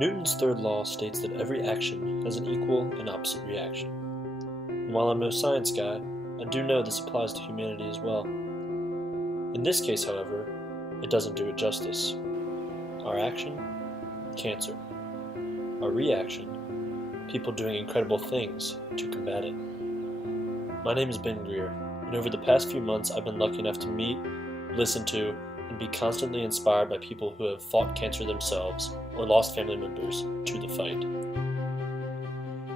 Newton's third law states that every action has an equal and opposite reaction. And while I'm no science guy, I do know this applies to humanity as well. In this case, however, it doesn't do it justice. Our action? Cancer. Our reaction? People doing incredible things to combat it. My name is Ben Greer, and over the past few months I've been lucky enough to meet, listen to, and be constantly inspired by people who have fought cancer themselves or lost family members to the fight.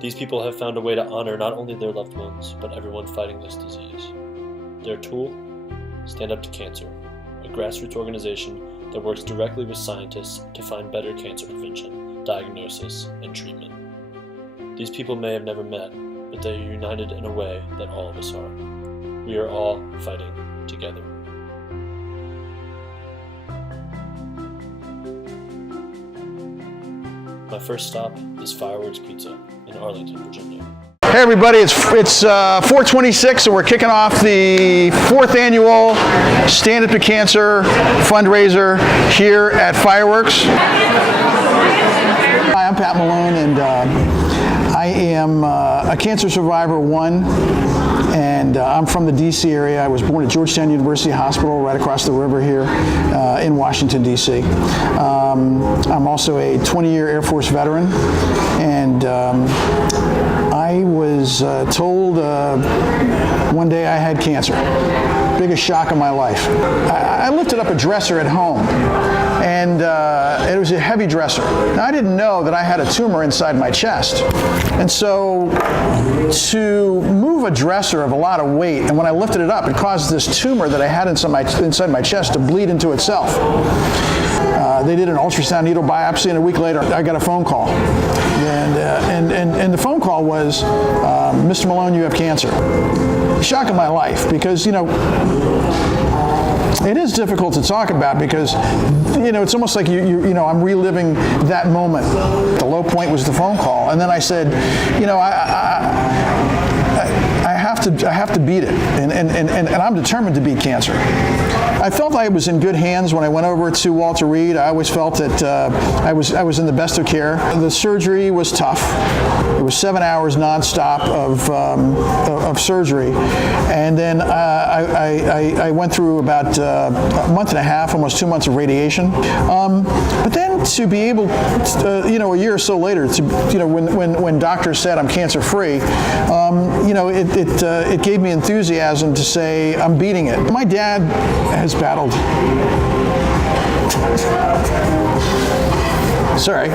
These people have found a way to honor not only their loved ones, but everyone fighting this disease. Their tool? Stand Up to Cancer, a grassroots organization that works directly with scientists to find better cancer prevention, diagnosis, and treatment. These people may have never met, but they are united in a way that all of us are. We are all fighting together. My first stop is Fireworks Pizza in Arlington, Virginia. Hey everybody, it's 4/26 and we're kicking off the 4th annual Stand Up to Cancer fundraiser here at Fireworks. Hi, I'm Pat Malone and I am a cancer survivor 1. And I'm from the DC area. I was born at Georgetown University Hospital right across the river here in Washington, DC. I'm also a 20-year Air Force veteran, and I was told one day I had cancer. Biggest shock of my life. I lifted up a dresser at home, and it was a heavy dresser. Now, I didn't know that I had a tumor inside my chest. And so to move a dresser of a lot of weight, and when I lifted it up, it caused this tumor that I had inside my chest to bleed into itself. They did an ultrasound needle biopsy, and a week later, I got a phone call. And the phone call was, Mr. Malone, you have cancer. Shock of my life, because, it is difficult to talk about because, it's almost like I'm reliving that moment. The low point was the phone call, and then I said, I have to beat it, and I'm determined to beat cancer. I felt I was in good hands when I went over to Walter Reed. I always felt that I was in the best of care. The surgery was tough. It was 7 hours nonstop of surgery, and then I went through about a month and a half, almost 2 months of radiation. But then to be able, a year or so later, when doctors said I'm cancer-free, it gave me enthusiasm to say I'm beating it. My dad has battled. Sorry.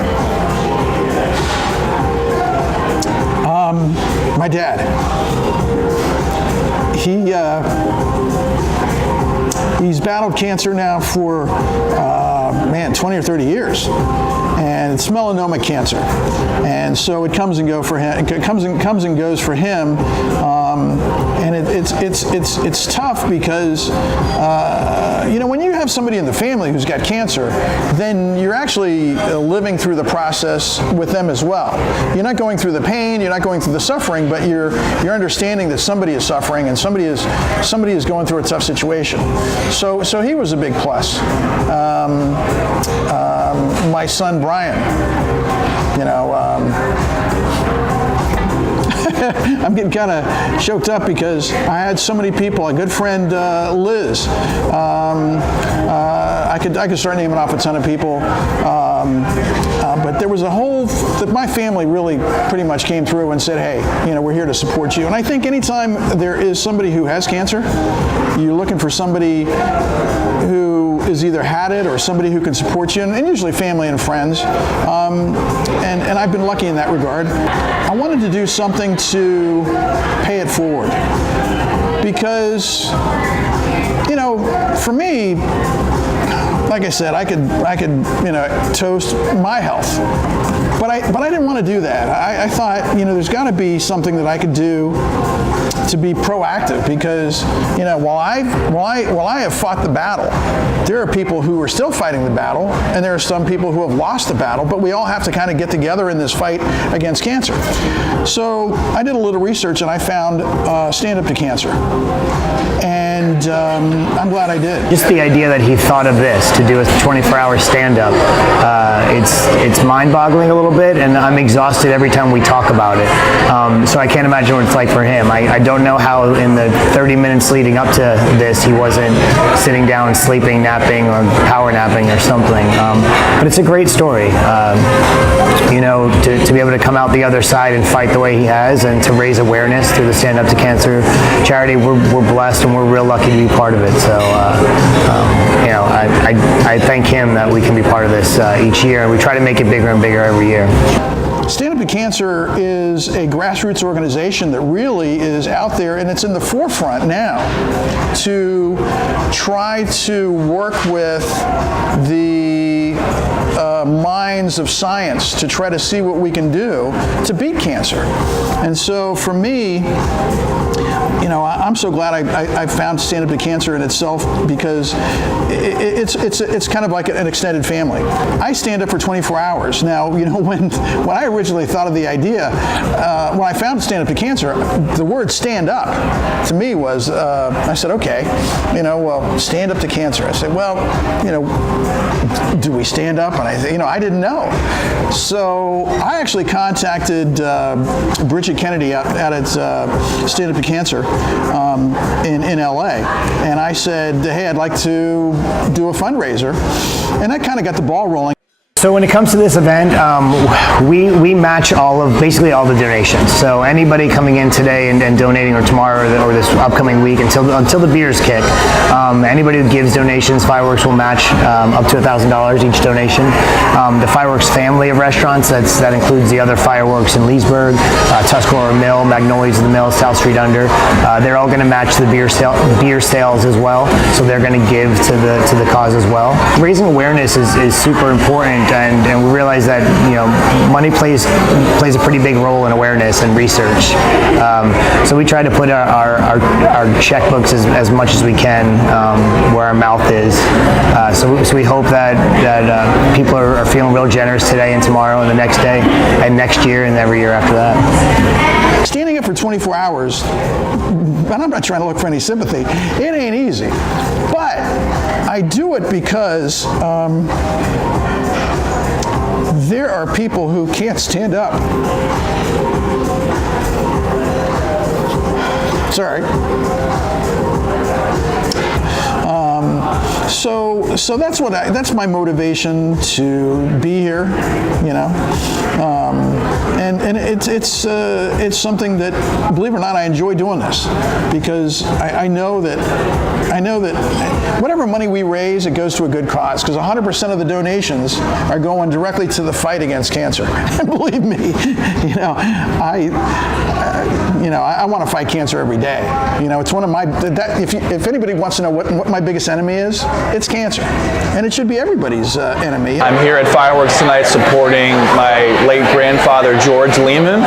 My dad. He's battled cancer now for 20 or 30 years, and it's melanoma cancer, and so it comes and goes for him. It comes and goes for him, and it's tough because when you have somebody in the family who's got cancer, then you're actually living through the process with them as well. You're not going through the pain, you're not going through the suffering, but you're understanding that somebody is suffering and somebody is going through a tough situation. So he was a big plus. My son Brian, I'm getting kind of choked up because I had so many people. A good friend, Liz. I could start naming off a ton of people, but there was my family really pretty much came through and said, hey, we're here to support you. And I think anytime there is somebody who has cancer, you're looking for somebody who has either had it or somebody who can support you, and usually family and friends. And I've been lucky in that regard. I wanted to do something to pay it forward because, for me, like I said, I could toast my health, but I didn't want to do that. I thought, there's got to be something that I could do to be proactive because, while I have fought the battle, there are people who are still fighting the battle, and there are some people who have lost the battle, but we all have to kind of get together in this fight against cancer. So I did a little research and I found Stand Up to Cancer. And and I'm glad I did. Just the idea that he thought of this to do a 24-hour stand-up, it's mind-boggling a little bit, and I'm exhausted every time we talk about it. So I can't imagine what it's like for him. I don't know how in the 30 minutes leading up to this he wasn't sitting down, sleeping, napping, or power napping or something. But it's a great story. You know, to be able to come out the other side and fight the way he has, and to raise awareness through the Stand Up to Cancer charity, we're blessed and we're real lucky to be part of it. So, you know, I thank him that we can be part of this each year, and we try to make it bigger and bigger every year. Stand Up to Cancer is a grassroots organization that really is out there, and it's in the forefront now to try to work with the minds of science to try to see what we can do to beat cancer. And so for me, you know, I'm so glad I found Stand Up to Cancer in itself, because it's kind of like an extended family. I stand up for 24 hours. Now, you know, when I originally thought of the idea, when I found Stand Up to Cancer, the word stand up to me was, I said, okay, you know, well, stand up to cancer. I said, well, you know, do we stand up? And I said, you know, I didn't know. So I actually contacted Bridget Kennedy out at Stand Up to Cancer in LA, and I said, hey, I'd like to do a fundraiser, and that kind of got the ball rolling. So when it comes to this event, we match basically all the donations. So anybody coming in today and donating, or tomorrow or this upcoming week until the beers kick, anybody who gives donations, Fireworks will match up to $1,000 each donation. The Fireworks family of restaurants, that includes the other Fireworks in Leesburg, Tuscarora Mill, Magnolias of the Mill, South Street Under. They're all going to match the beer sales as well. So they're going to give to the cause as well. Raising awareness is super important. And we realize that, you know, money plays a pretty big role in awareness and research. So we try to put our checkbooks as much as we can where our mouth is. So we hope that people are feeling real generous today and tomorrow and the next day and next year and every year after that. Standing up for 24 hours, and I'm not trying to look for any sympathy, it ain't easy. But I do it because there are people who can't stand up. Sorry. So that's my motivation to be here, you know, and it's something that, believe it or not, I enjoy doing this, because I know that whatever money we raise, it goes to a good cause, because 100% of the donations are going directly to the fight against cancer. And believe me, you know, I want to fight cancer every day. You know, it's one of my, if anybody wants to know what my biggest enemy is, it's cancer. And it should be everybody's enemy. I'm here at Fireworks tonight supporting my late grandfather, George Lehman,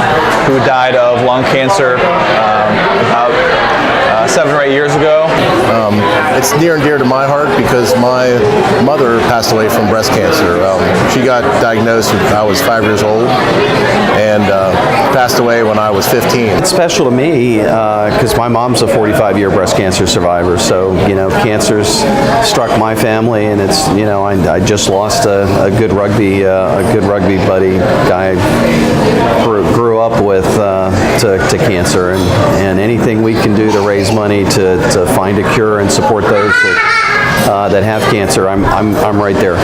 who died of lung cancer about 7 or 8 years ago. It's near and dear to my heart because my mother passed away from breast cancer. She got diagnosed when I was 5 years old and passed away when I was 15. It's special to me because my mom's a 45-year breast cancer survivor. So, you know, cancer's struck my family, and it's, you know, I just lost a good rugby buddy guy I grew up with to cancer, and anything we can do to raise money to find a cure and support those that have cancer, I'm right there.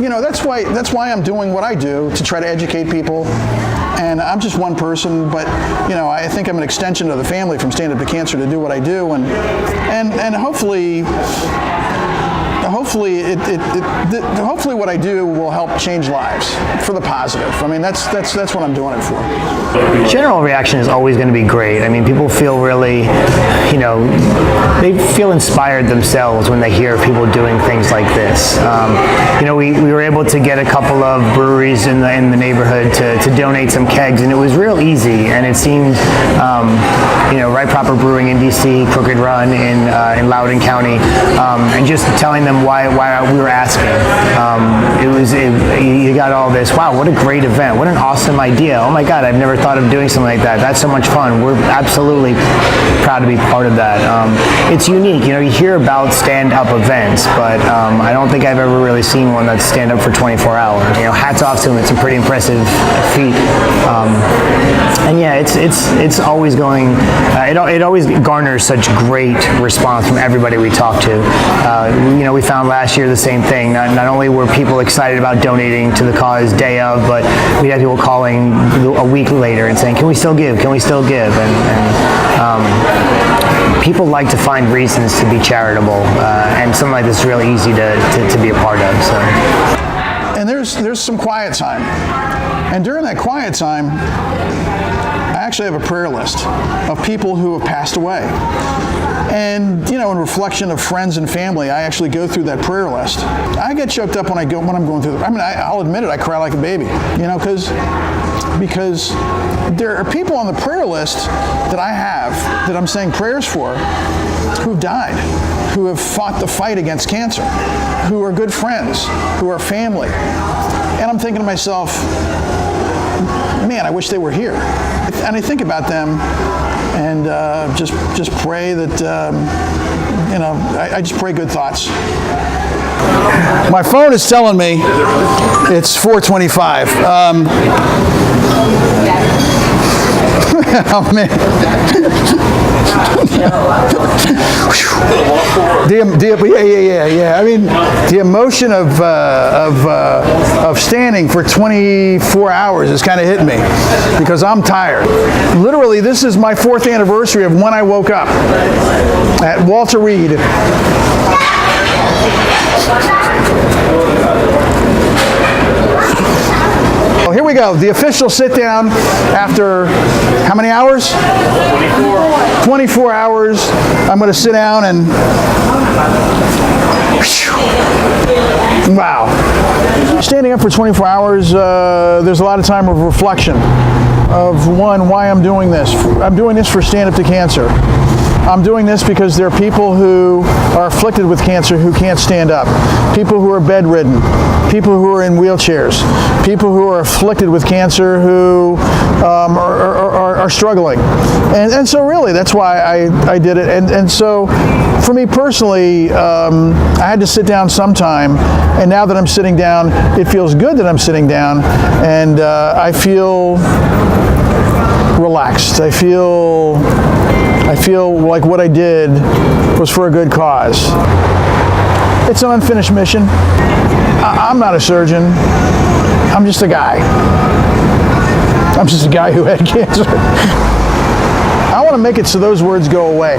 You know, that's why I'm doing what I do, to try to educate people. And I'm just one person, but you know, I think I'm an extension of the family from Stand Up to Cancer to do what I do, and hopefully what I do will help change lives for the positive. I mean, that's what I'm doing it for. General reaction is always going to be great. I mean, people feel really, you know, they feel inspired themselves when they hear people doing things like this. You know, we were able to get a couple of breweries in the neighborhood to donate some kegs, and it was real easy. And it seemed, you know, Right Proper Brewing in DC, Crooked Run in Loudoun County, and just telling them why we were asking. You got all this. Wow, what a great event! What an awesome idea! Oh my God, I've never thought of doing something like that. That's so much fun. We're absolutely proud to be part of that. It's unique. You hear about stand-up events, but I don't think I've ever really seen one that's stand-up for 24 hours. Hats off to them. It's a pretty impressive feat. And yeah, it's always going. It always garners such great response from everybody we talk to. We found last year the same thing. Not only were people excited about donating to the cause day of, but we had people calling a week later and saying, "Can we still give? Can we still give?" And people like to find reasons to be charitable, and something like this is really easy to be a part of. So. And there's some quiet time, and during that quiet time, I actually have a prayer list of people who have passed away. And in reflection of friends and family, I actually go through that prayer list. I get choked up when I'm going through. I'll admit it. I cry like a baby. Because there are people on the prayer list that I have that I'm saying prayers for who've died, who have fought the fight against cancer, who are good friends, who are family. And I'm thinking to myself, man, I wish they were here. And I think about them and just pray that, I just pray good thoughts. My phone is telling me it's 4:25. Oh man. Yeah. I mean, the emotion of standing for 24 hours is kind of hitting me because I'm tired. Literally, this is my 4th anniversary of when I woke up at Walter Reed. Oh, here we go. The official sit down after how many hours? 24 hours. I'm going to sit down and wow. Standing up for 24 hours, there's a lot of time of reflection of one, why I'm doing this. I'm doing this for Stand Up to Cancer. I'm doing this because there are people who are afflicted with cancer who can't stand up, people who are bedridden, people who are in wheelchairs, people who are afflicted with cancer who are struggling. And so really, that's why I did it. And so for me personally, I had to sit down sometime, and now that I'm sitting down, it feels good that I'm sitting down, and I feel relaxed. I feel like what I did was for a good cause. It's an unfinished mission. I'm not a surgeon. I'm just a guy. I'm just a guy who had cancer. I want to make it so those words go away.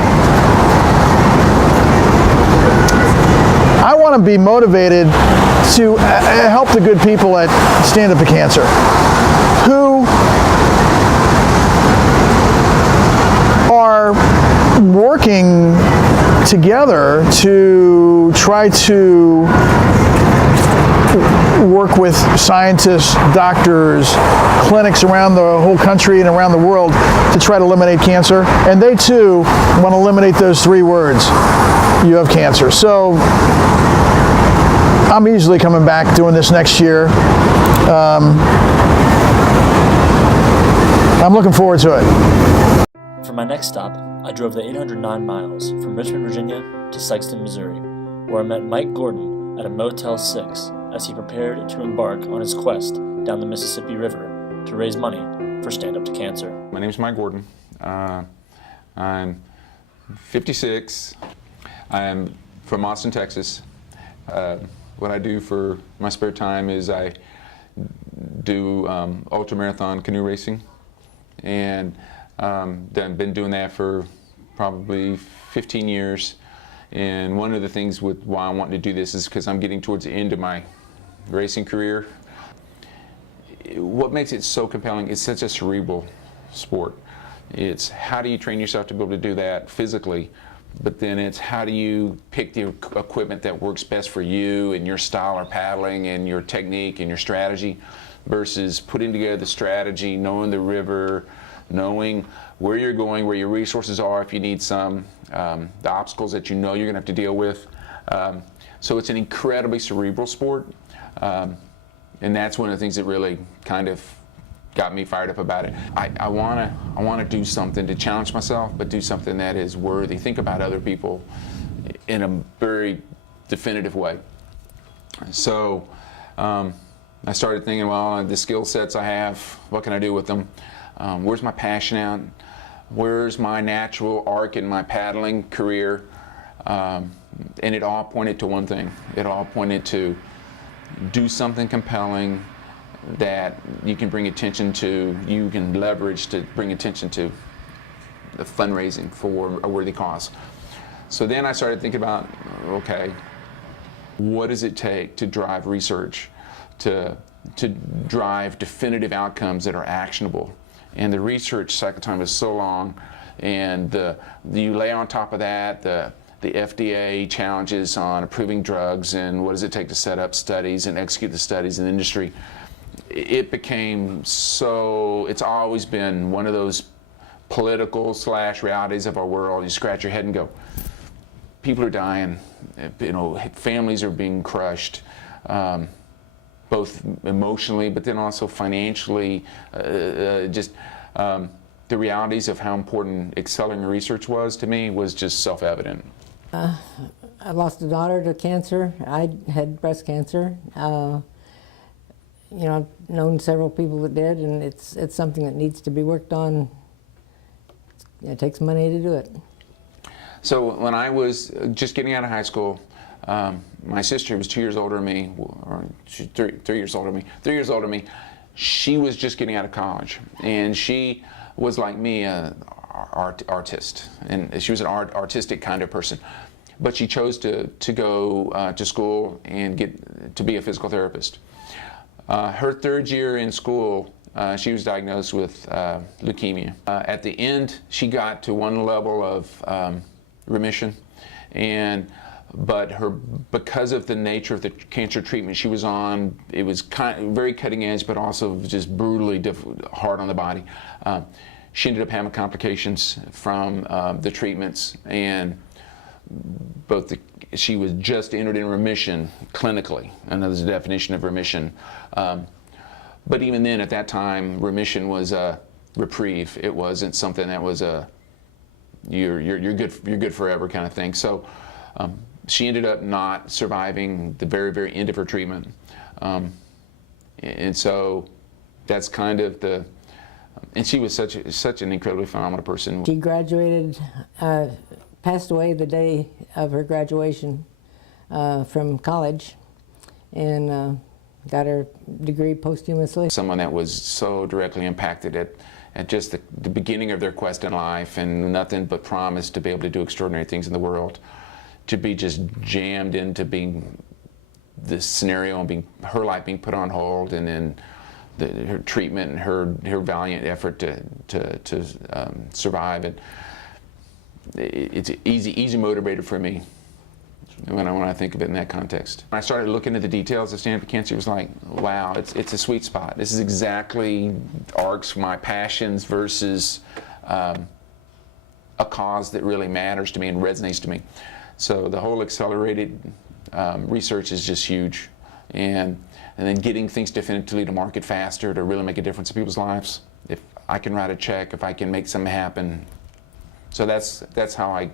I want to be motivated to help the good people at Stand Up to Cancer who are working together to try to work with scientists, doctors, clinics around the whole country and around the world to try to eliminate cancer. And they too want to eliminate those 3 words. You have cancer. So I'm easily coming back doing this next year. I'm looking forward to it. For my next stop, I drove the 809 miles from Richmond, Virginia to Sikeston, Missouri, where I met Mike Gordon at a Motel 6 as he prepared to embark on his quest down the Mississippi River to raise money for Stand Up to Cancer. My name is Mike Gordon. I'm 56. I am from Austin, Texas. What I do for my spare time is I do ultramarathon canoe racing, and I've been doing that for probably 15 years. And one of the things with why I want to do this is because I'm getting towards the end of my racing career. What makes it so compelling is such a cerebral sport. It's how do you train yourself to be able to do that physically, but then it's how do you pick the equipment that works best for you and your style of paddling and your technique and your strategy versus putting together the strategy, knowing the river, knowing where you're going, where your resources are if you need some, the obstacles that you know you're going to have to deal with. So it's an incredibly cerebral sport, and that's one of the things that really kind of got me fired up about it. I want to do something to challenge myself, but do something that is worthy. Think about other people in a very definitive way. So I started thinking, well, the skill sets I have, what can I do with them? Where's my passion at? Where's my natural arc in my paddling career? And it all pointed to one thing. It all pointed to do something compelling that you can bring attention to, you can leverage to bring attention to the fundraising for a worthy cause. So then I started thinking about, okay, what does it take to drive research, to drive definitive outcomes that are actionable? And the research cycle time is so long, and you lay on top of that the FDA challenges on approving drugs and what does it take to set up studies and execute the studies in the industry. It became so, it's always been one of those political / realities of our world. You scratch your head and go, people are dying, families are being crushed, both emotionally, but then also financially, the realities of how important accelerating research was to me was just self-evident. I lost a daughter to cancer. I had breast cancer. I've known several people that did, and it's something that needs to be worked on. It takes money to do it. So when I was just getting out of high school, my sister was 2 years older than me, or she's 3 years older than me, 3 years older than me. She was just getting out of college, and she was like me, an artist, and she was an artistic kind of person. But she chose to go to school and get to be a physical therapist. Her third year in school, she was diagnosed with leukemia. At the end, she got to one level of remission, but because of the nature of the cancer treatment she was on, it was very cutting edge, but also just brutally hard on the body. She ended up having complications from the treatments, and she was just entered in remission clinically, and there's a definition of remission. But even then, at that time, remission was a reprieve. It wasn't something that was you're good forever kind of thing. So she ended up not surviving the very, very end of her treatment, and so that's kind of and she was such an incredibly phenomenal person. She graduated, passed away the day of her graduation from college, and got her degree posthumously. Someone that was so directly impacted at just the beginning of their quest in life, and nothing but promise to be able to do extraordinary things in the world, to be just jammed into being this scenario and her life being put on hold, and then her treatment and her valiant effort to survive. And it's an easy motivator for me when I think of it in that context. When I started looking at the details of Stand Up to Cancer, it was like, wow, it's a sweet spot. This is exactly arcs my passions versus a cause that really matters to me and resonates to me. So the whole accelerated research is just huge, and then getting things definitively to market faster to really make a difference in people's lives. If I can write a check, if I can make something happen. So that's how I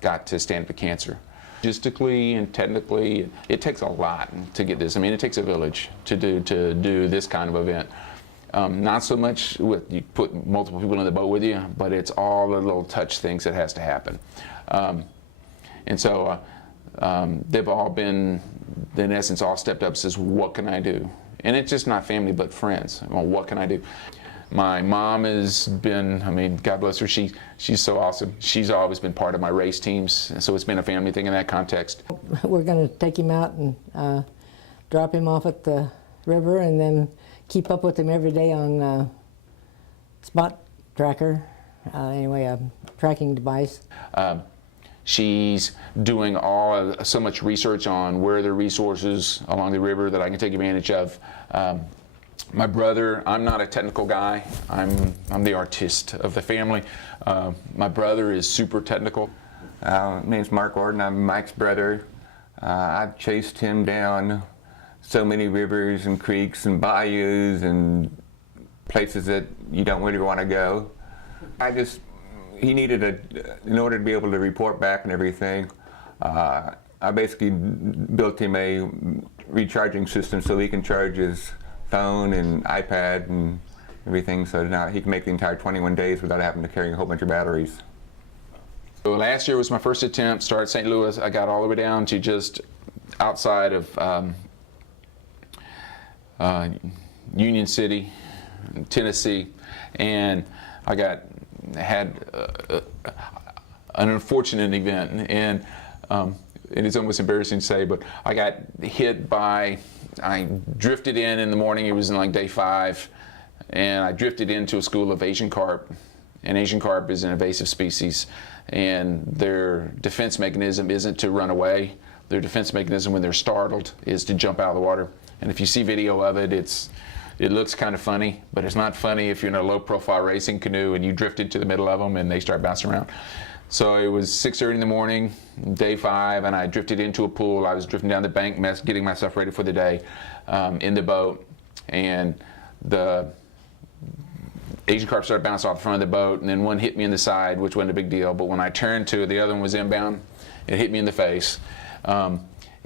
got to Stand Up to Cancer. Logistically and technically, it takes a lot to get this. I mean, it takes a village to do this kind of event. Not so much with you put multiple people in the boat with you, but it's all the little touch things that has to happen. And so they've all been, in essence, all stepped up and says, what can I do? And it's just not family, but friends. Well, what can I do? My mom has been, I mean, God bless her, she's so awesome. She's always been part of my race teams, and so it's been a family thing in that context. We're going to take him out and drop him off at the river, and then keep up with him every day on Spot Tracker, anyway, a tracking device. She's doing so much research on where there are resources along the river that I can take advantage of. My brother, I'm not a technical guy. I'm the artist of the family. My brother is super technical. My name's Mark Gordon. I'm Mike's brother. I've chased him down so many rivers and creeks and bayous and places that you don't really want to go. He needed in order to be able to report back and everything, I basically built him a recharging system so he can charge his phone and iPad and everything, so now he can make the entire 21 days without having to carry a whole bunch of batteries. So last year was my first attempt, started St. Louis. I got all the way down to just outside of Union City, Tennessee, and I had an unfortunate event, and it is almost embarrassing to say, but I got hit by, I drifted in the morning, it was in like day 5, and I drifted into a school of Asian carp, and Asian carp is an invasive species, and their defense mechanism isn't to run away. Their defense mechanism when they're startled is to jump out of the water. And if you see video of it, it looks kind of funny, but it's not funny if you're in a low-profile racing canoe and you drift into the middle of them and they start bouncing around. So it was 6:30 in the morning, day 5, and I drifted into a pool. I was drifting down the bank, getting myself ready for the day in the boat, and the Asian carp started bouncing off the front of the boat, and then one hit me in the side, which wasn't a big deal, but when I turned to the other one was inbound, it hit me in the face.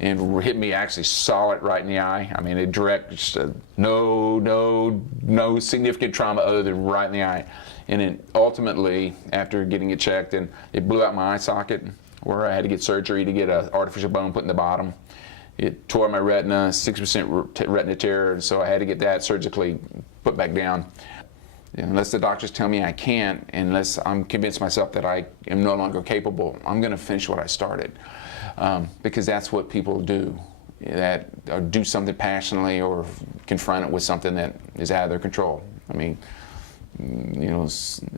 And hit me actually solid right in the eye. I mean, it direct, just no significant trauma other than right in the eye. And then ultimately, after getting it checked, and it blew out my eye socket, where I had to get surgery to get an artificial bone put in the bottom. It tore my retina, 6% retina tear, and so I had to get that surgically put back down. Unless the doctors tell me I can't, unless I'm convinced myself that I am no longer capable, I'm going to finish what I started. Because that's what people do, or do something passionately or confront it with something that is out of their control. I mean,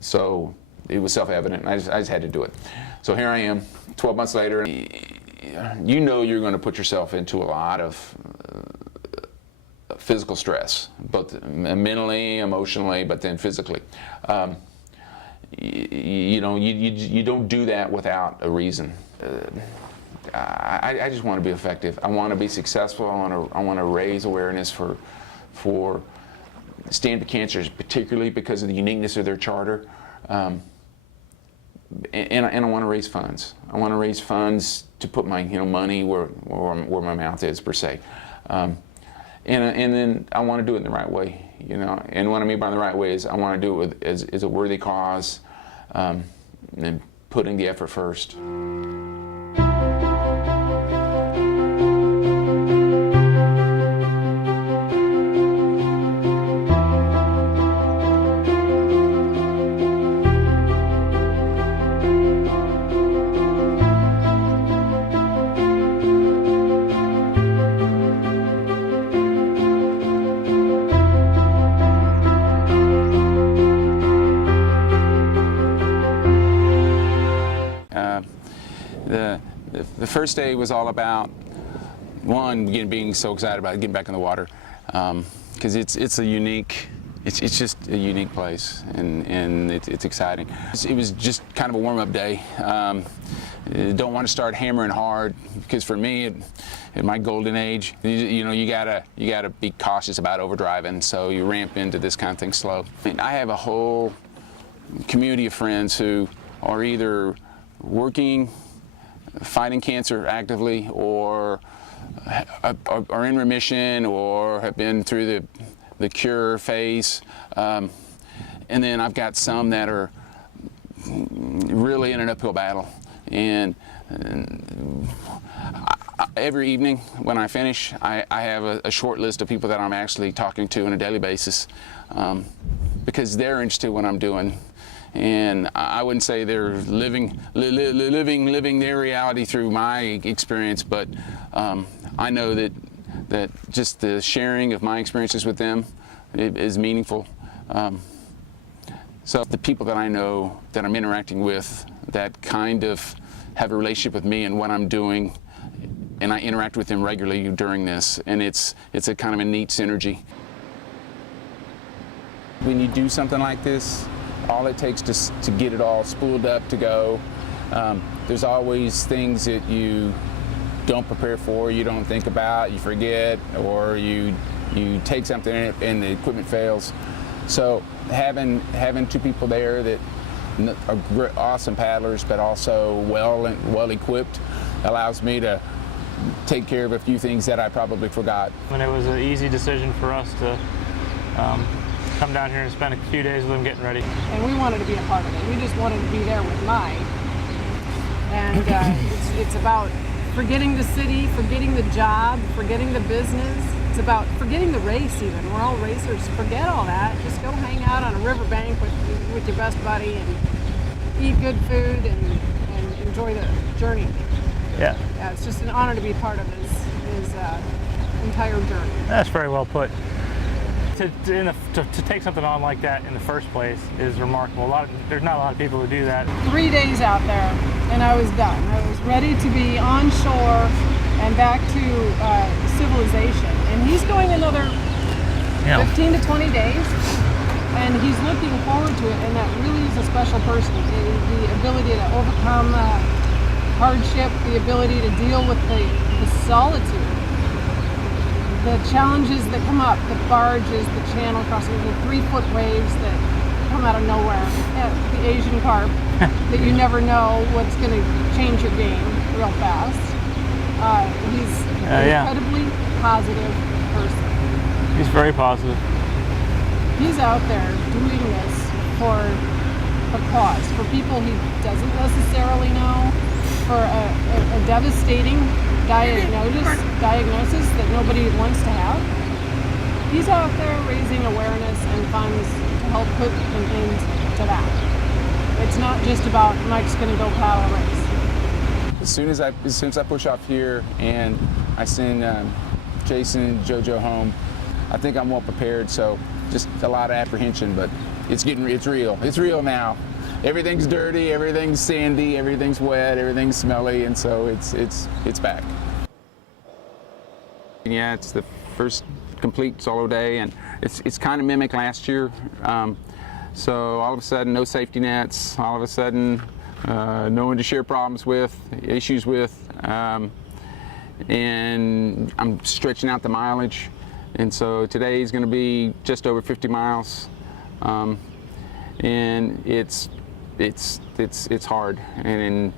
so it was self-evident. I just had to do it. So here I am, 12 months later. You know you're going to put yourself into a lot of physical stress, both mentally, emotionally, but then physically. You don't do that without a reason. I just want to be effective. I want to be successful. I want to raise awareness for Stand But Cancer, particularly because of the uniqueness of their charter. And I want to raise funds. I want to raise funds to put my money where my mouth is, per se. And then I want to do it in the right way. And what I mean by the right way is I want to do it as a worthy cause, and putting the effort first. The first day was all about, one, being so excited about getting back in the water, because it's just a unique place, and it's exciting. It was just kind of a warm-up day. Don't want to start hammering hard, because for me, in my golden age, you gotta be cautious about overdriving, so you ramp into this kind of thing slow. I have a whole community of friends who are either working, fighting cancer actively, or are in remission, or have been through the cure phase. And then I've got some that are really in an uphill battle. And every evening when I finish, I have a short list of people that I'm actually talking to on a daily basis, because they're interested in what I'm doing. And I wouldn't say they're living their reality through my experience, but I know that just the sharing of my experiences with them is meaningful. So the people that I know, that I'm interacting with, that kind of have a relationship with me and what I'm doing, and I interact with them regularly during this, and it's a kind of a neat synergy. When you do something like this, all it takes to get it all spooled up to go, there's always things that you don't prepare for, you don't think about, you forget, or you take something and the equipment fails. So having two people there that are awesome paddlers, but also well equipped, allows me to take care of a few things that I probably forgot. And it was an easy decision for us to come down here and spend a few days with them getting ready. And we wanted to be a part of it. We just wanted to be there with Mike. And it's about forgetting the city, forgetting the job, forgetting the business. It's about forgetting the race even. We're all racers. Forget all that. Just go hang out on a riverbank with your best buddy and eat good food and enjoy the journey. Yeah. Yeah, it's just an honor to be part of his entire journey. That's very well put. To take something on like that in the first place is remarkable. There's not a lot of people who do that. 3 days out there, and I was done. I was ready to be on shore and back to civilization. And he's going another 15 to 20 days, and he's looking forward to it. And that really is a special person. The ability to overcome hardship, the ability to deal with the solitude. The challenges that come up, the barges, the channel crossing, the 3-foot waves that come out of nowhere, the Asian carp, that you never know what's going to change your game real fast. He's an incredibly positive person. He's very positive. He's out there doing this for a cause, for people he doesn't necessarily know, for a devastating diagnosis that nobody wants to have. He's out there raising awareness and funds to help put an end to that. It's not just about Mike's going to go paddle a race. As soon as I push off here and I send Jason and JoJo home, I think I'm well prepared. So just a lot of apprehension, but it's real. It's real now. Everything's dirty, everything's sandy, everything's wet, everything's smelly, and so it's back. Yeah, it's the first complete solo day, and it's kind of mimic last year. So all of a sudden, no safety nets. All of a sudden, no one to share problems with, issues with, and I'm stretching out the mileage. And so today is going to be just over 50 miles, and it's hard, and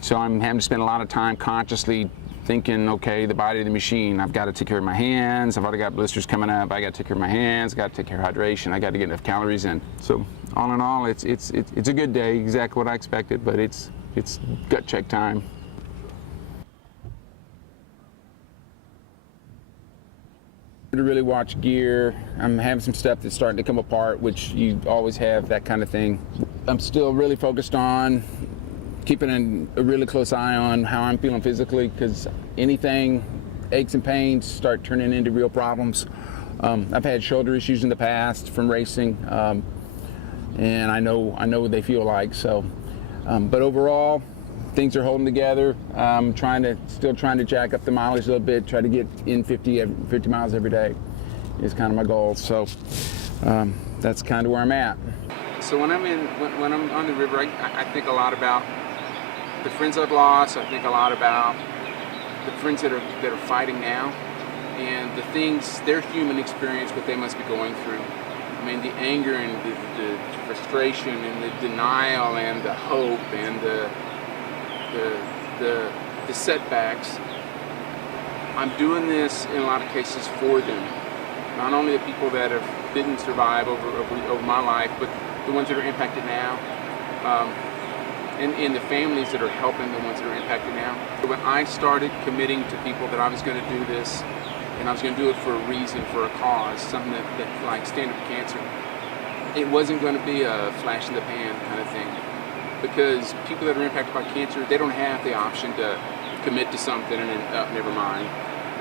so I'm having to spend a lot of time consciously thinking, okay, the body of the machine, I've got to take care of my hands, I've already got blisters coming up, I got to take care of my hands, I got to take care of hydration, I got to get enough calories in. So all in all, it's a good day, exactly what I expected, but it's gut check time. To really watch gear. I'm having some stuff that's starting to come apart, which you always have, that kind of thing. I'm still really focused on keeping a really close eye on how I'm feeling physically, because anything, aches and pains start turning into real problems. I've had shoulder issues in the past from racing, and I know what they feel like. So, but overall, things are holding together. I'm still trying to jack up the mileage a little bit, try to get in 50 miles every day is kind of my goal. So that's kind of where I'm at. So when I'm on the river, I think a lot about the friends I've lost. I think a lot about the friends that are fighting now, and the things, their human experience, what they must be going through. I mean, the anger and the frustration and the denial and the hope and the setbacks. I'm doing this in a lot of cases for them. Not only the people that didn't survive over my life, but the ones that are impacted now, and the families that are helping the ones that are impacted now. When I started committing to people that I was going to do this, and I was going to do it for a reason, for a cause, something that like Stand Up to Cancer, it wasn't going to be a flash in the pan kind of thing. Because people that are impacted by cancer, they don't have the option to commit to something and then, never mind.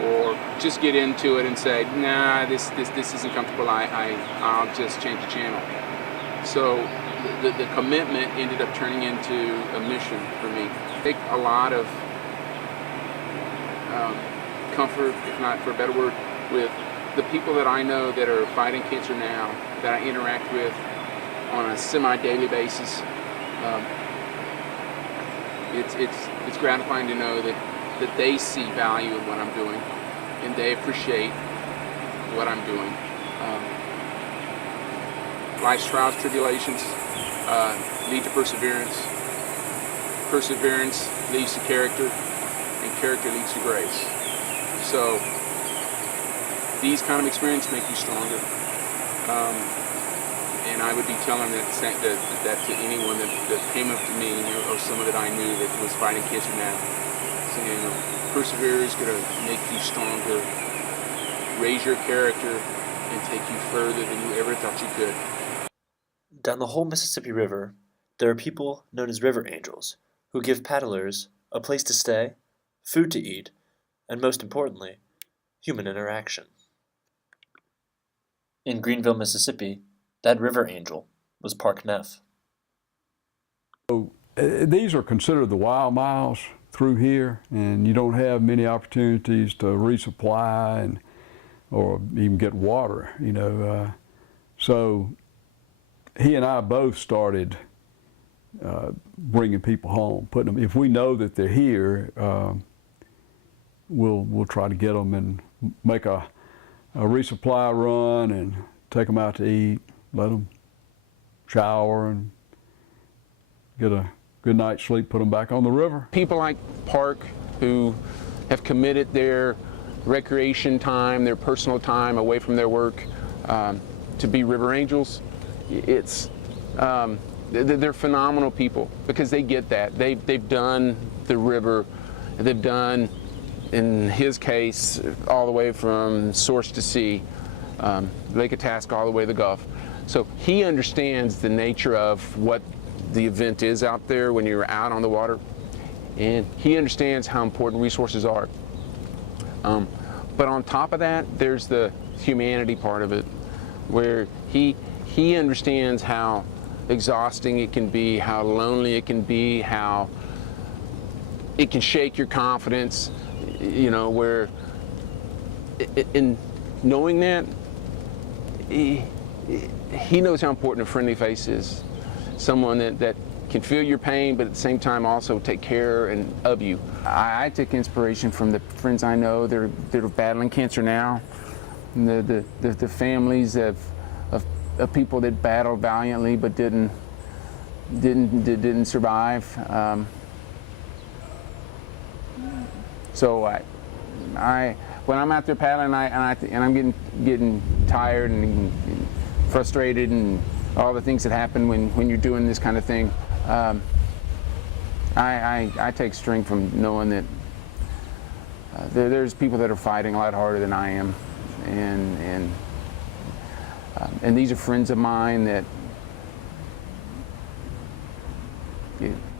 Or just get into it and say, nah, this isn't comfortable, I'll just change the channel. So the commitment ended up turning into a mission for me. I take a lot of comfort, if not for a better word, with the people that I know that are fighting cancer now, that I interact with on a semi-daily basis. it's gratifying to know that they see value in what I'm doing, and they appreciate what I'm doing. Life's trials, tribulations lead to perseverance. Perseverance leads to character, and character leads to grace. So these kind of experiences make you stronger. And I would be telling that to anyone that came up to me, or someone that I knew that was fighting cancer now, saying, persevere is going to make you stronger, raise your character, and take you further than you ever thought you could. Down the whole Mississippi River, there are people known as river angels who give paddlers a place to stay, food to eat, and most importantly, human interaction. In Greenville, Mississippi, that river angel was Park Neff. So, these are considered the wild miles through here, and you don't have many opportunities to resupply or even get water, so he and I both started bringing people home, putting them. If we know that they're here, we'll try to get them and make a resupply run and take them out to eat, let them shower and get a good night's sleep, put them back on the river. People like Park who have committed their recreation time, their personal time away from their work to be river angels, they're phenomenal people because they get that. They've done the river, they've done, in his case, all the way from source to sea, Lake Itasca all the way to the Gulf. So he understands the nature of what the event is out there when you're out on the water, and he understands how important resources are. But on top of that, there's the humanity part of it, where he understands how exhausting it can be, how lonely it can be, how it can shake your confidence, where in knowing that, he knows how important a friendly face is. Someone that can feel your pain, but at the same time also take care of you. I take inspiration from the friends I know that are battling cancer now, and the families of people that battled valiantly but didn't survive. So when I'm out there paddling and I'm getting tired and frustrated and all the things that happen when you're doing this kind of thing, I take strength from knowing that there's people that are fighting a lot harder than I am, and these are friends of mine that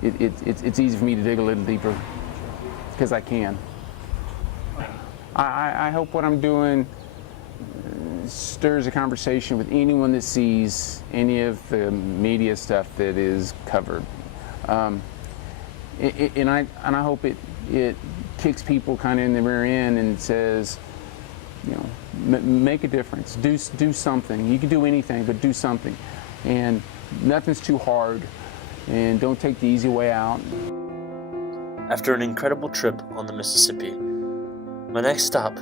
it's easy for me to dig a little deeper because I can. I hope what I'm doing stirs a conversation with anyone that sees any of the media stuff that is covered, and I hope it kicks people kind of in the rear end and says, make a difference, do something. You can do anything, but do something, and nothing's too hard, and don't take the easy way out. After an incredible trip on the Mississippi, my next stop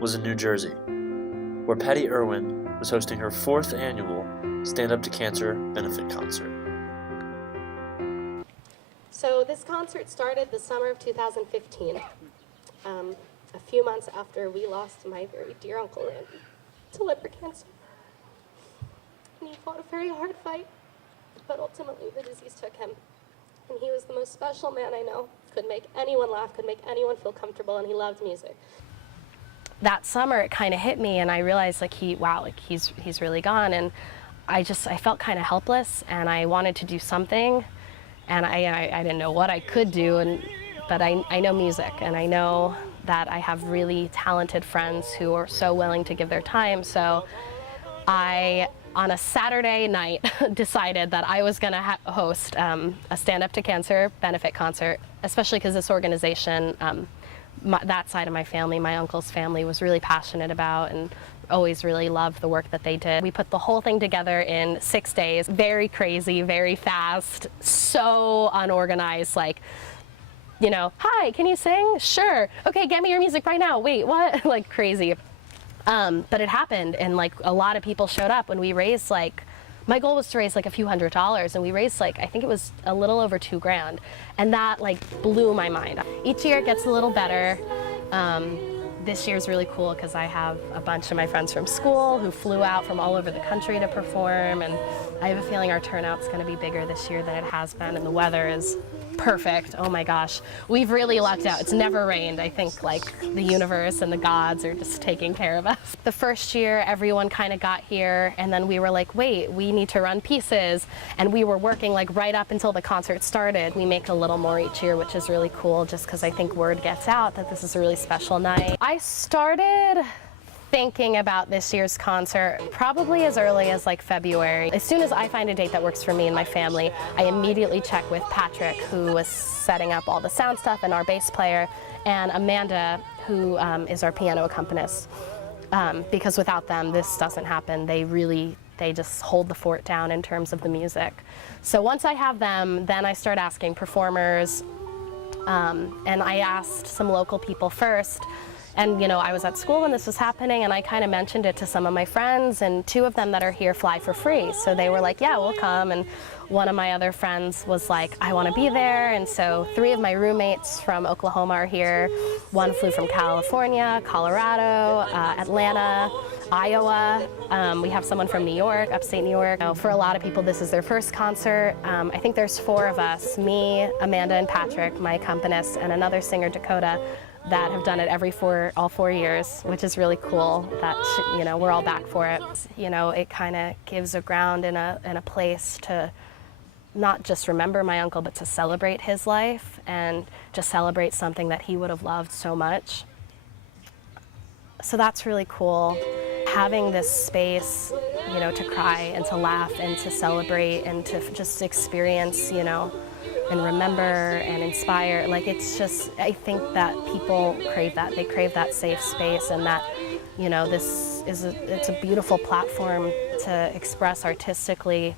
was in New Jersey, where Patty Irwin was hosting her 4th annual Stand Up to Cancer benefit concert. So this concert started the summer of 2015, a few months after we lost my very dear Uncle Randy to liver cancer. And he fought a very hard fight, but ultimately the disease took him. And he was the most special man I know, could make anyone laugh, could make anyone feel comfortable, and he loved music. That summer it kind of hit me, and I realized he's really gone, and I felt kind of helpless, and I wanted to do something, and I didn't know what I could do, but I know music, and I know that I have really talented friends who are so willing to give their time, so I, on a Saturday night, decided that I was going to host a Stand Up to Cancer benefit concert, especially because this organization, that side of my family, my uncle's family, was really passionate about and always really loved the work that they did. We put the whole thing together in 6 days, very crazy, very fast, so unorganized, like you know, hi, can you sing? Sure. Okay, get me your music right now. Wait, what? Like crazy. But it happened, and like a lot of people showed up when we raised like, my goal was to raise like a few $100s, and we raised like, I think it was a little over $2 grand. And that like blew my mind. Each year it gets a little better. This year's really cool because I have a bunch of my friends from school who flew out from all over the country to perform, and I have a feeling our turnout's going to be bigger this year than it has been, and the weather is perfect. Oh my gosh, we've really lucked out. It's never rained. I think like the universe and the gods are just taking care of us. The first year everyone kind of got here, and then we were like, wait, we need to run pieces, and we were working like right up until the concert started. We make a little more each year, which is really cool, just because I think word gets out that this is a really special night. I started thinking about this year's concert probably as early as like February. As soon as I find a date that works for me and my family, I immediately check with Patrick, who was setting up all the sound stuff, and our bass player, and Amanda, who is our piano accompanist. Because without them, this doesn't happen. They just hold the fort down in terms of the music. So once I have them, then I start asking performers, and I asked some local people first. And you know, I was at school when this was happening, and I kind of mentioned it to some of my friends, and 2 of them that are here fly for free. So they were like, yeah, we'll come. And one of my other friends was like, I want to be there. And so 3 of my roommates from Oklahoma are here. 1 flew from California, Colorado, Atlanta, Iowa. We have someone from New York, upstate New York. You know, for a lot of people, this is their first concert. I think there's 4 of us, me, Amanda, and Patrick, my accompanist, and another singer, Dakota, that have done it all 4 years, which is really cool that, you know, we're all back for it. You know, it kind of gives a ground and a place to not just remember my uncle, but to celebrate his life and just celebrate something that he would have loved so much. So that's really cool. Having this space, you know, to cry and to laugh and to celebrate and to just experience, you know, and remember and inspire. Like, it's just, I think that people crave that. They crave that safe space, and that, you know, it's a beautiful platform to express artistically,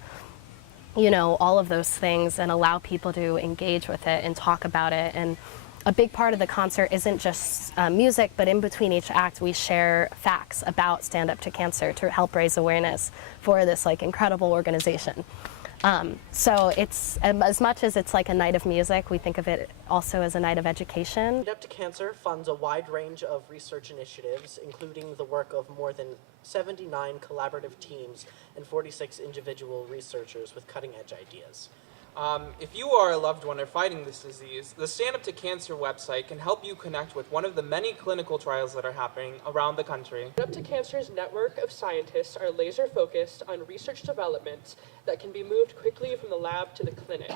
you know, all of those things, and allow people to engage with it and talk about it. And a big part of the concert isn't just music, but in between each act we share facts about Stand Up to Cancer to help raise awareness for this like incredible organization. So it's, as much as it's like a night of music, we think of it also as a night of education. Stand Up to Cancer funds a wide range of research initiatives, including the work of more than 79 collaborative teams and 46 individual researchers with cutting-edge ideas. If you are a loved one or fighting this disease, the Stand Up to Cancer website can help you connect with one of the many clinical trials that are happening around the country. Stand Up to Cancer's network of scientists are laser focused on research developments that can be moved quickly from the lab to the clinic.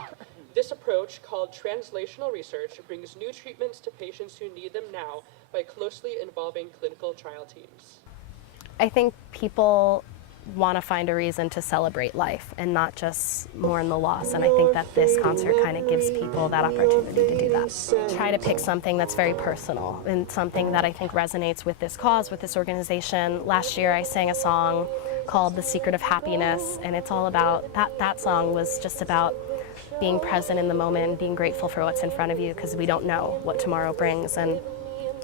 This approach, called translational research, brings new treatments to patients who need them now by closely involving clinical trial teams. I think people want to find a reason to celebrate life and not just mourn the loss, and I think that this concert kind of gives people that opportunity to do that. Try to pick something that's very personal and something that I think resonates with this cause, with this organization. Last year I sang a song called The Secret of Happiness, and it's all about, that song was just about being present in the moment and being grateful for what's in front of you, because we don't know what tomorrow brings. And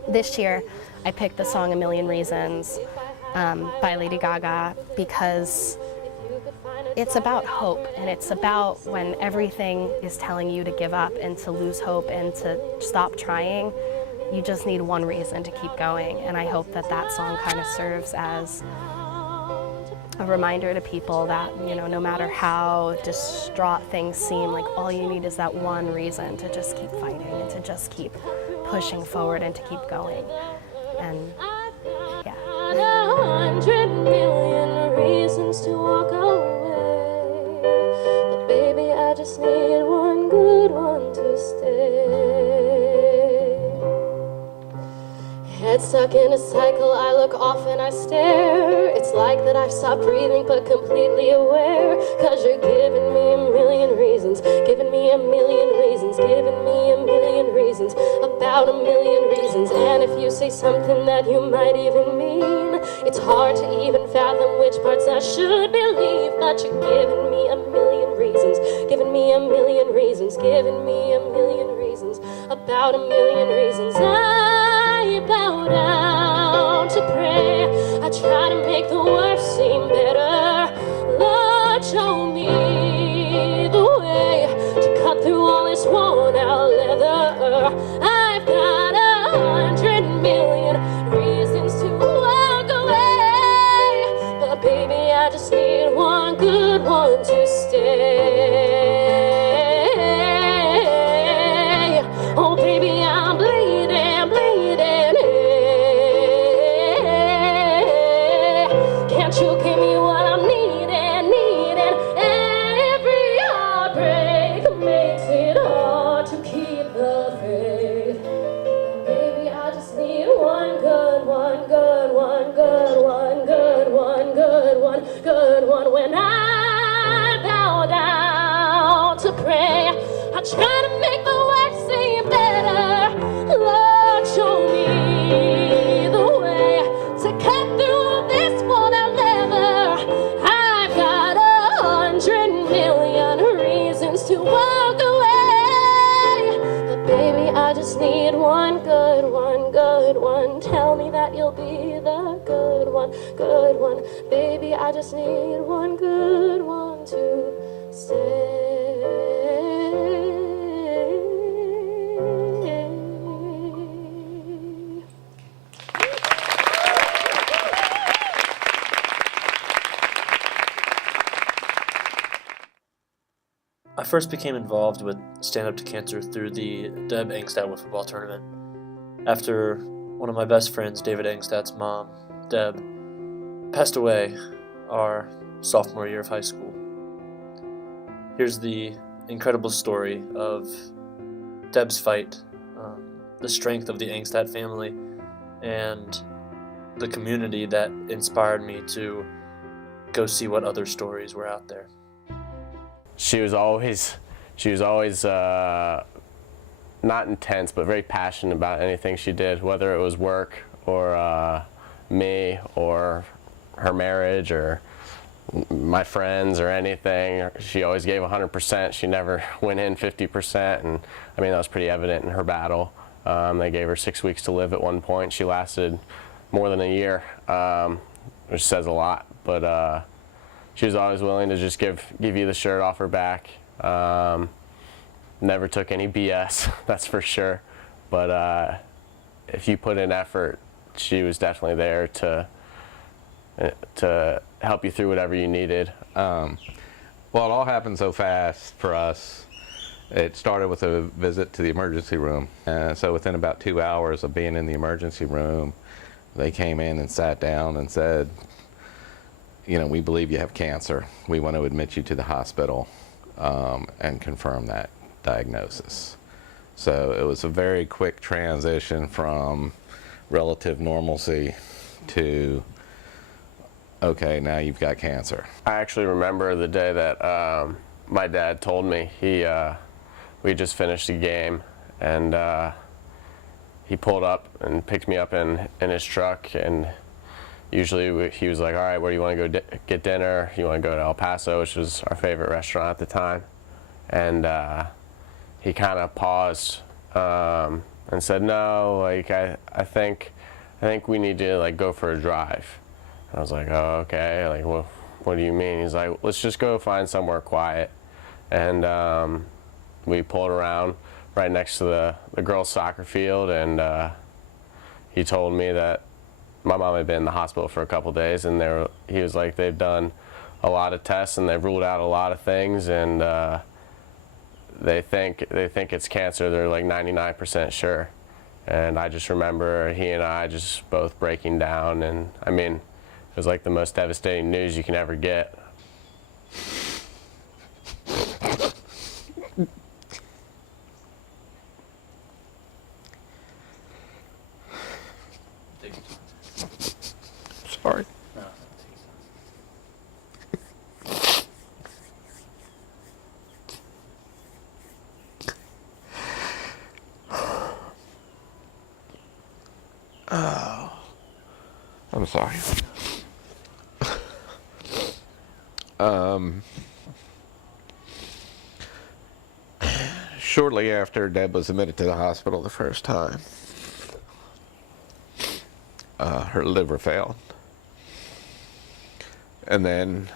this year I picked the song A Million Reasons by Lady Gaga, because it's about hope, and it's about when everything is telling you to give up and to lose hope and to stop trying, you just need one reason to keep going. And I hope that that song kind of serves as a reminder to people that, you know, no matter how distraught things seem, like all you need is that one reason to just keep fighting and to just keep pushing forward and to keep going. And yeah. 100 million reasons to walk away, but baby, I just need one good one to stay. Head stuck in a cycle, I look off and I stare. It's like that I've stopped breathing but completely aware, 'cause you're giving me a million reasons, giving me a million reasons, giving me a million reasons, about a million reasons. And if you say something that you might even mean, it's hard to even fathom which parts I should believe, but you're giving me a million reasons. reasons, giving me a million reasons, giving me a million reasons, about a million reasons. I bow down to pray. I try to make the worst seem better. Lord, show me the way to cut through all this worn out leather. I've got 100 million reasons to walk away, but baby, I just need one good one to stay. Oh baby, I'm bleeding, bleeding. Can't you give me what I'm needing, needing? Every heartbreak makes it hard to keep the faith. Baby, I just need one good one, good one, good one, good one, good one, good one. When I bow down to pray, I try to make the worst seem better. Lord, show me the way to cut through this worn out leather. I've got 100 million reasons to walk away, but baby, I just need one good one, good one. Tell me that you'll be the good one, good one. Baby, I just need one good one to stay. I first became involved with Stand Up to Cancer through the Deb Engstad football tournament. After one of my best friends, David Engstad's mom, Deb, passed away our sophomore year of high school. Here's the incredible story of Deb's fight, the strength of the Engstad family, and the community that inspired me to go see what other stories were out there. She was always not intense, but very passionate about anything she did, whether it was work or me or her marriage or my friends or anything. She always gave 100%. She never went in 50%, and I mean that was pretty evident in her battle. They gave her 6 weeks to live at one point. She lasted more than a year, which says a lot, but she was always willing to just give you the shirt off her back. Never took any BS, that's for sure. But if you put in effort, she was definitely there to help you through whatever you needed. Well, it all happened so fast for us. It started with a visit to the emergency room. So within about 2 hours of being in the emergency room, they came in and sat down and said, you know, we believe you have cancer. We want to admit you to the hospital and confirm that diagnosis. So it was a very quick transition from relative normalcy to, okay, now you've got cancer. I actually remember the day that my dad told me. We just finished a game, and he pulled up and picked me up in his truck, and usually he was like, all right, where do you want to go get dinner? You want to go to El Paso, which was our favorite restaurant at the time. And he kind of paused and said, no, like I think we need to like go for a drive. And I was like, oh, okay, like what do you mean? He's like, let's just go find somewhere quiet. And we pulled around right next to the girls' soccer field, and he told me that my mom had been in the hospital for a couple days, and he was like, they've done a lot of tests and they've ruled out a lot of things, and they think it's cancer. They're like 99% sure. And I just remember he and I just both breaking down, and I mean, it was like the most devastating news you can ever get. Sorry. Oh, I'm sorry. shortly after Deb was admitted to the hospital the first time, her liver failed. And then,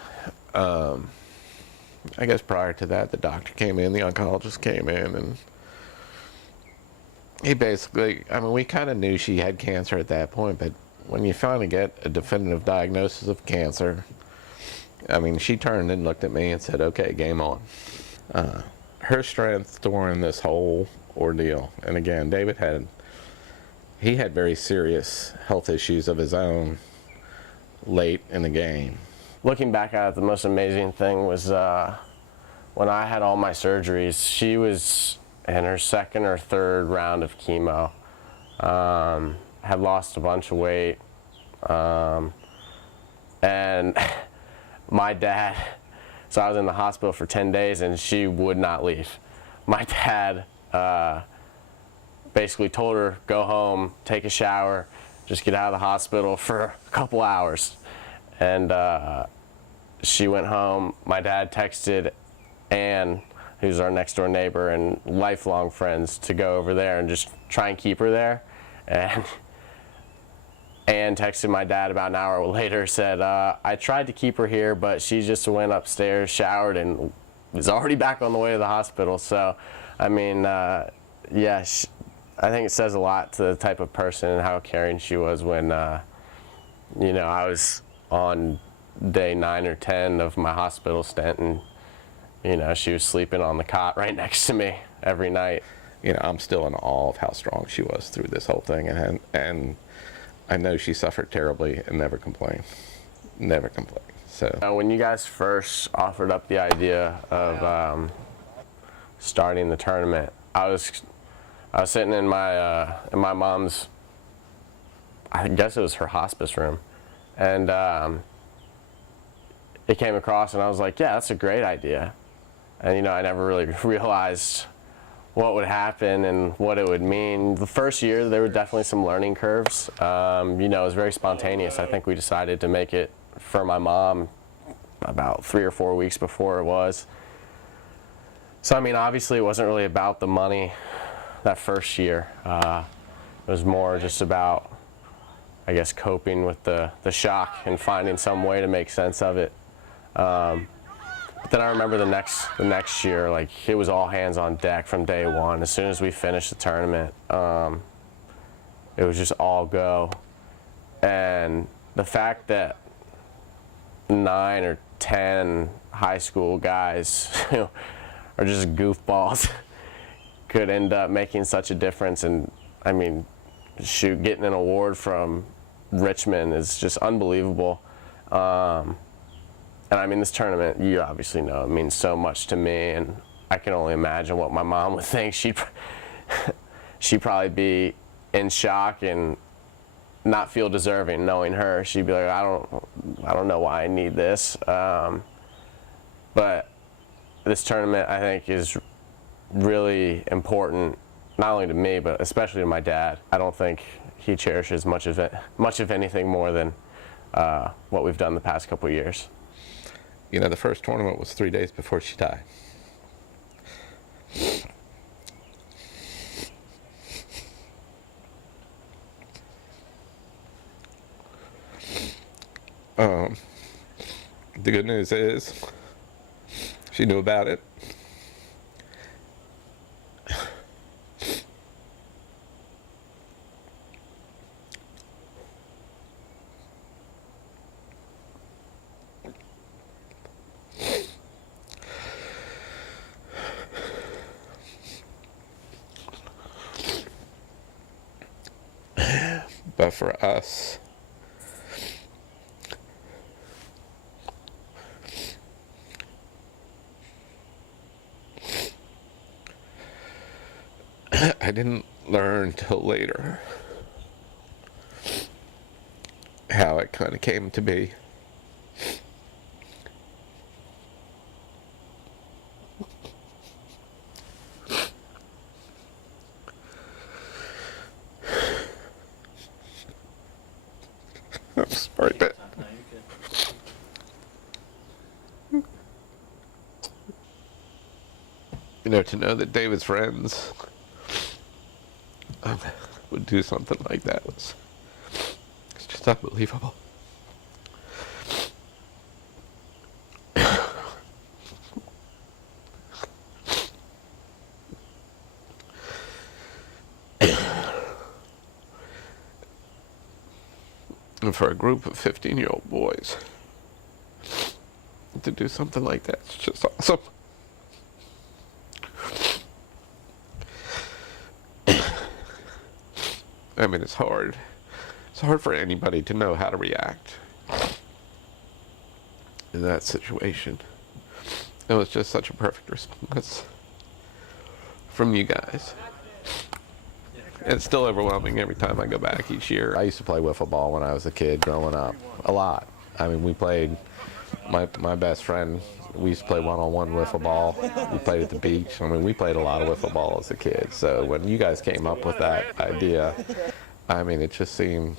I guess prior to that, the doctor came in, the oncologist came in, and he basically, I mean, we kind of knew she had cancer at that point, but when you finally get a definitive diagnosis of cancer, I mean, she turned and looked at me and said, okay, game on. Her strength during this whole ordeal, and again, David had very serious health issues of his own late in the game. Looking back at it, the most amazing thing was when I had all my surgeries, she was in her second or third round of chemo, had lost a bunch of weight, and my dad, so I was in the hospital for 10 days and she would not leave. My dad basically told her, go home, take a shower, just get out of the hospital for a couple hours. And she went home. My dad texted Ann, who's our next door neighbor and lifelong friends, to go over there and just try and keep her there. And Ann texted my dad about an hour later, said, I tried to keep her here, but she just went upstairs, showered, and was already back on the way to the hospital. So, I mean, yeah, I think it says a lot to the type of person and how caring she was when, you know, I was on day 9 or 10 of my hospital stint, and, you know, she was sleeping on the cot right next to me every night. You know, I'm still in awe of how strong she was through this whole thing, and I know she suffered terribly and never complained. Never complained. So when you guys first offered up the idea of starting the tournament, I was sitting in my mom's, I guess it was her hospice room, and it came across, and I was like, yeah, that's a great idea. And you know, I never really realized what would happen and what it would mean. The first year, there were definitely some learning curves. You know, it was very spontaneous. I think we decided to make it for my mom about 3 or 4 weeks before it was. So, I mean, obviously it wasn't really about the money that first year. It was more just about, I guess, coping with the shock and finding some way to make sense of it. But then I remember the next year, like, it was all hands on deck from day one. As soon as we finished the tournament, it was just all go. And the fact that 9 or 10 high school guys who are just goofballs could end up making such a difference, and I mean, shoot, getting an award from Richmond is just unbelievable. And I mean, this tournament, you obviously know, it means so much to me, and I can only imagine what my mom would think. She'd probably be in shock and not feel deserving, knowing her. She'd be like, I don't know why I need this. But this tournament, I think, is really important, not only to me, but especially to my dad. I don't think he cherishes much of anything more than what we've done the past couple of years. You know, the first tournament was 3 days before she died. The good news is she knew about it. But for us, I didn't learn till later how it kind of came to be. I'm sorry, but you to know that David's friends would do something like that it's just unbelievable. And for a group of 15-year-old boys to do something like that, it's just awesome. I mean, it's hard. It's hard for anybody to know how to react in that situation. It was just such a perfect response from you guys. It's still overwhelming every time I go back each year. I used to play wiffle ball when I was a kid growing up, a lot. I mean, we played, my best friend, we used to play one-on-one wiffle ball. We played at the beach. I mean, we played a lot of wiffle ball as a kid. So when you guys came up with that idea, I mean, it just seemed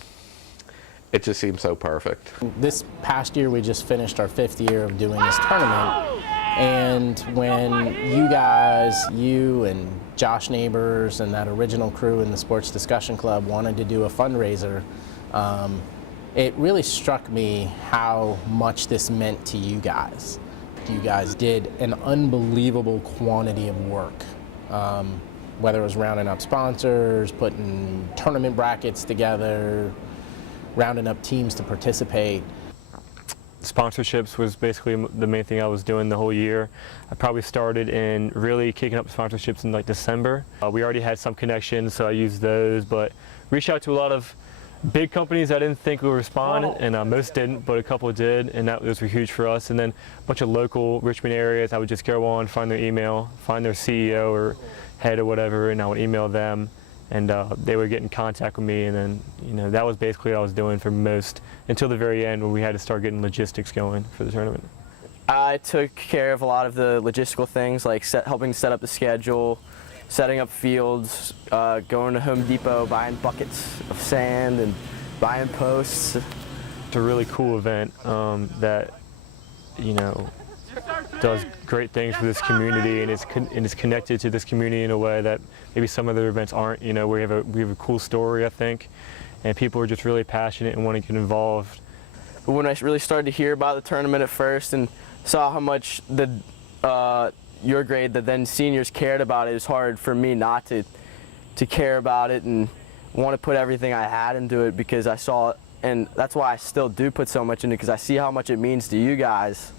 so perfect. This past year, we just finished our 5th year of doing this tournament. And when you guys, you and Josh Neighbors and that original crew in the Sports Discussion Club wanted to do a fundraiser, it really struck me how much this meant to you guys. You guys did an unbelievable quantity of work, whether it was rounding up sponsors, putting tournament brackets together, rounding up teams to participate. Sponsorships was basically the main thing I was doing the whole year. I probably started in really kicking up sponsorships in like December. We already had some connections, so I used those, but reached out to a lot of big companies I didn't think would respond, and most didn't, but a couple did, and those were huge for us. And then a bunch of local Richmond areas, I would just go on, find their email, find their CEO or head or whatever, and I would email them, and they would get in contact with me, and then that was basically what I was doing for most until the very end when we had to start getting logistics going for the tournament. I took care of a lot of the logistical things, like helping set up the schedule, setting up fields, going to Home Depot, buying buckets of sand and buying posts. It's a really cool event that does great things for this community, and it's connected to this community in a way that maybe some other events aren't. We have a cool story, I think, and people are just really passionate and want to get involved. But when I really started to hear about the tournament at first and saw how much your grade, that then seniors cared about it was hard for me not to care about it and want to put everything I had into it, because I saw it, and that's why I still do put so much into it, because I see how much it means to you guys.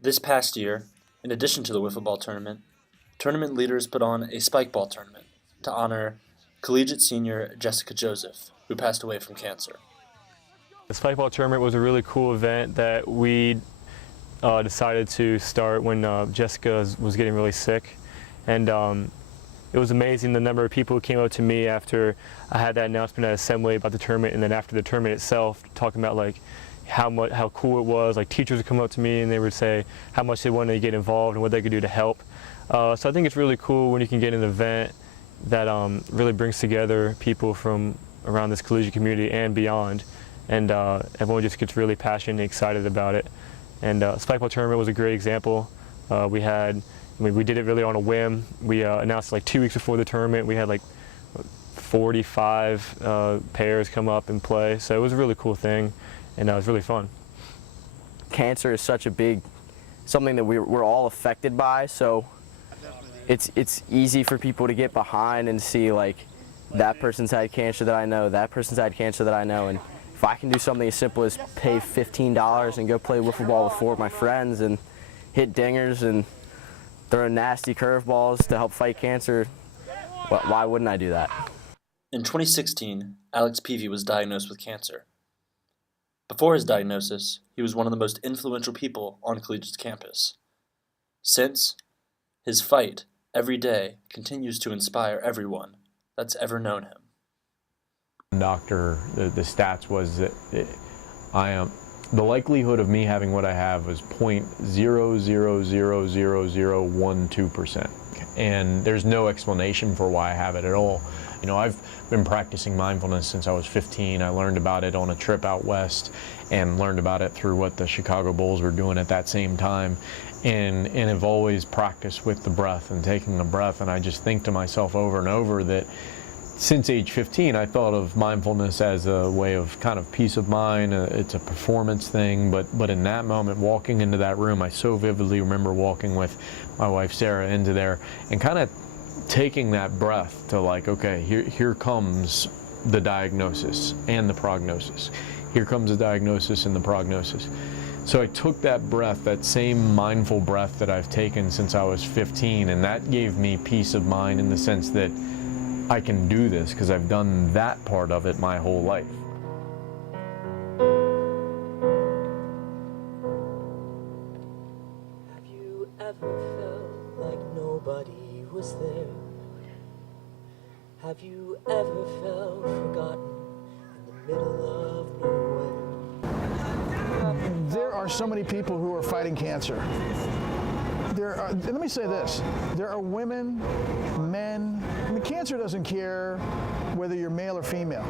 This past year, in addition to the wiffle ball tournament, tournament leaders put on a spike ball tournament to honor collegiate senior Jessica Joseph, who passed away from cancer. The spike ball tournament was a really cool event that we decided to start when Jessica was getting really sick, and it was amazing the number of people who came up to me after I had that announcement at Assembly about the tournament, and then after the tournament itself, talking about like how cool it was. Like teachers would come up to me and they would say how much they wanted to get involved and what they could do to help. So I think it's really cool when you can get an event that really brings together people from around this collegiate community and beyond, and everyone just gets really passionate and excited about it. And Spike Ball Tournament was a great example. We did it really on a whim. We announced like 2 weeks before the tournament. We had like 45 pairs come up and play. So it was a really cool thing, and it was really fun. Cancer is such a big, something that we're all affected by, so it's easy for people to get behind and see like that person's had cancer that I know, that person's had cancer that I know, and if I can do something as simple as pay $15 and go play wiffle ball with 4 of my friends and hit dingers and throw nasty curveballs to help fight cancer, why wouldn't I do that? In 2016, Alex Peavy was diagnosed with cancer. Before his diagnosis, he was one of the most influential people on Collegiate's campus. Since, his fight every day continues to inspire everyone that's ever known him. Doctor, the stats was that the likelihood of me having what I have was 0.000012%, and there's no explanation for why I have it at all. You know, I've been practicing mindfulness since I was 15. I learned about it on a trip out west and learned about it through what the Chicago Bulls were doing at that same time. And have always practiced with the breath and taking a breath. And I just think to myself over and over that since age 15, I thought of mindfulness as a way of kind of peace of mind. It's a performance thing, but in that moment, walking into that room, I so vividly remember walking with my wife Sarah into there and kind of taking that breath to like, okay, here comes the diagnosis and the prognosis. Here comes the diagnosis and the prognosis. So I took that breath, that same mindful breath that I've taken since I was 15, and that gave me peace of mind in the sense that I can do this because I've done that part of it my whole life. Have you ever felt like nobody was there? Have you ever felt forgotten in the middle of nowhere? There are so many people who are fighting cancer. Let me say this, there are women, men, I mean, cancer doesn't care whether you're male or female.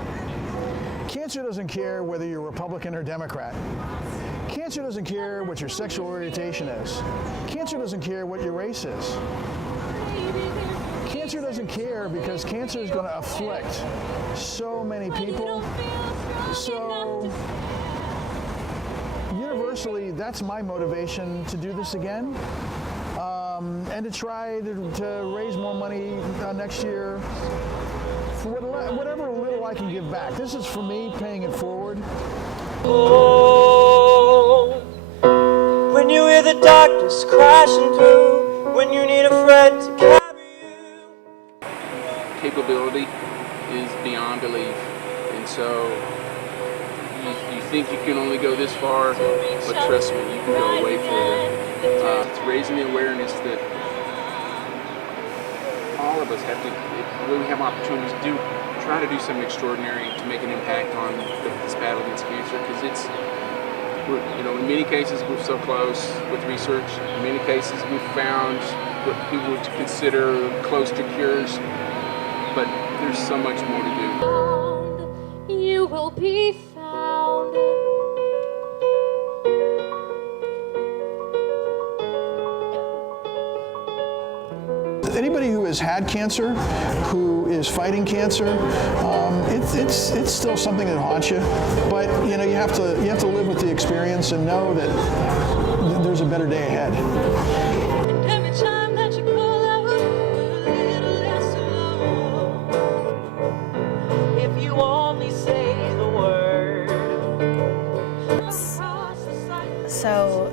Cancer doesn't care whether you're Republican or Democrat. Cancer doesn't care what your sexual orientation is. Cancer doesn't care what your race is. Cancer doesn't care because cancer is going to afflict so many people. So universally, that's my motivation to do this again, and to try to raise more money next year for whatever little I can give back. This is for me paying it forward. Oh, when you hear the darkness crashing through, when you need a friend to carry you. Capability is beyond belief, and so you think you can only go this far, but trust me, you can go way further. It's raising the awareness that all of us have to, when we have opportunities, try to do something extraordinary to make an impact on this battle against cancer, because in many cases we're so close with research. In many cases we've found what people would consider close to cures, but there's so much more to do. You will be found. Anybody who has had cancer, who is fighting cancer, it's still something that haunts you. But you have to live with the experience and know that there's a better day ahead. Every time that you call out, a little less alone. If you only say the word. So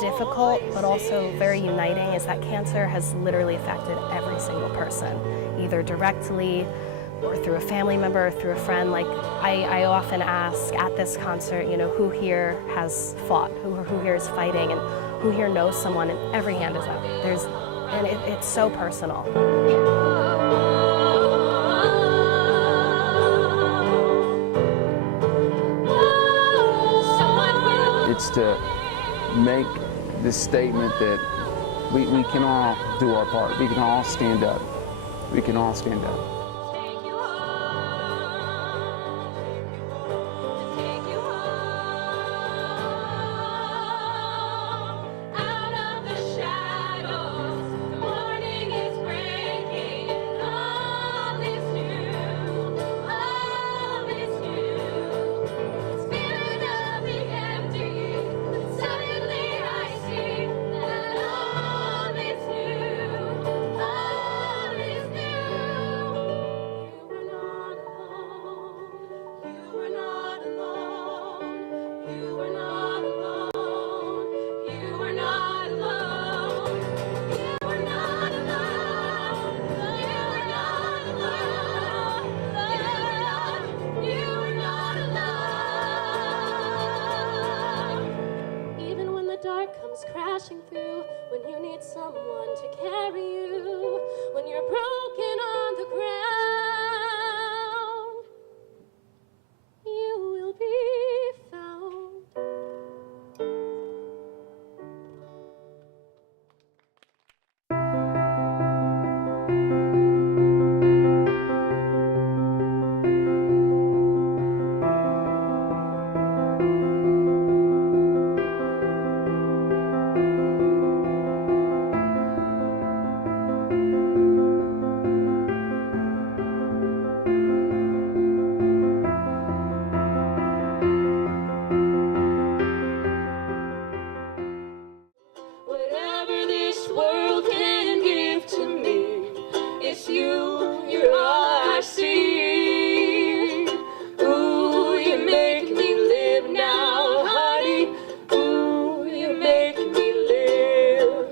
difficult, but also very uniting, is that cancer has literally affected every single person, either directly or through a family member, or through a friend. Like I often ask at this concert, who here has fought, who here is fighting, and who here knows someone, and every hand is up. It's so personal. It's to make this statement that we can all do our part. We can all stand up. We can all stand up. Crashing through, when you need someone to carry you, when you're broken on the ground, you will be found. world can give to me. It's you, you're all I see. Ooh, you make me live now, honey. Ooh, you make me live.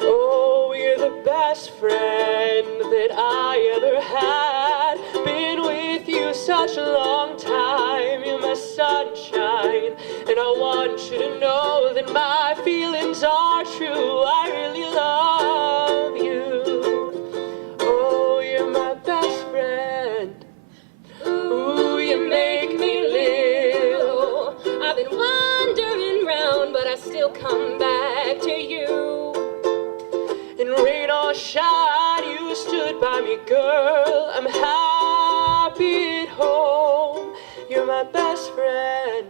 Oh, you're the best friend that I ever had. Been with you such a long time. You're my sunshine, and I want you to know that my feelings are true. I really love you. Oh, you're my best friend. Ooh, you make me live. I've been wandering round, but I still come back to you. In rain or shine, you stood by me, girl. I'm happy at home. You're my best friend.